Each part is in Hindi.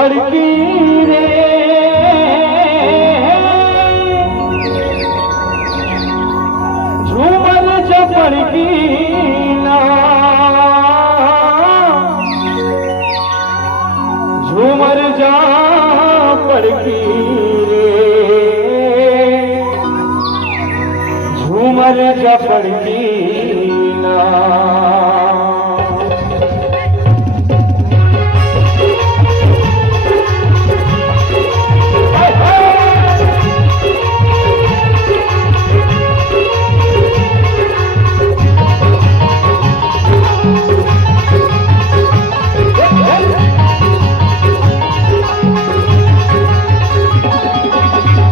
पड़की रे झूमर जा पड़की ना झूमर जा पड़की रे झूमर जा पड़की ना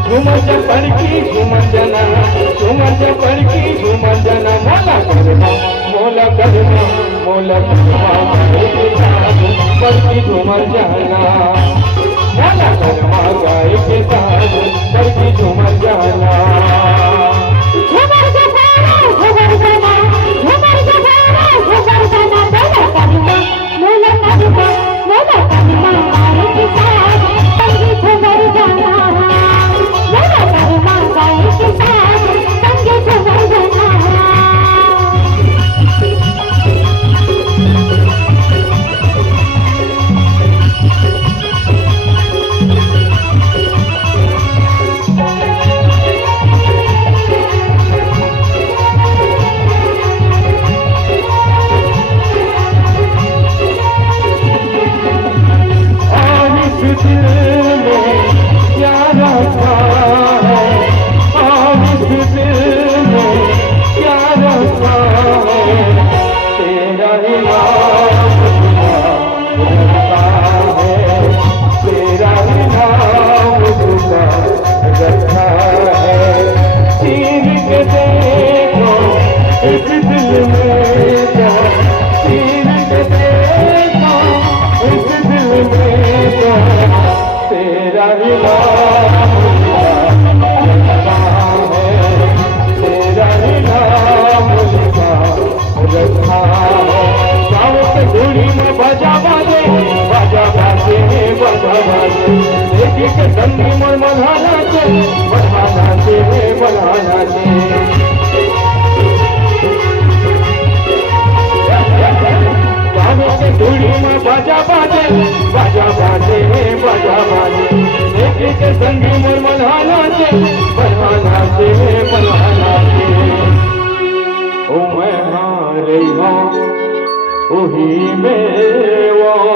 झूमर जा पड़की झूमर जना झूमर जा पड़की झूमर जना मोला करना मोला करना पड़की झूमर जाना मोला करना गाय के साथ पड़की झूमर जाना झूमर जगाना झूमर जाना झूमर जगाना झूमर जाना मोला करना मोला करना गाय के साथ पड़की झूमर जाना मोला करना गाय के साथ संगे झूमर जाना संगी मोर मधाना से बढ़ाना से गाँव के धूड़ी में बाजा बाजे बाजा बाजे बाजा बाजे देखी के संगी मोर मधाना से बढ़ाना से ओ मैं हारे वही में वो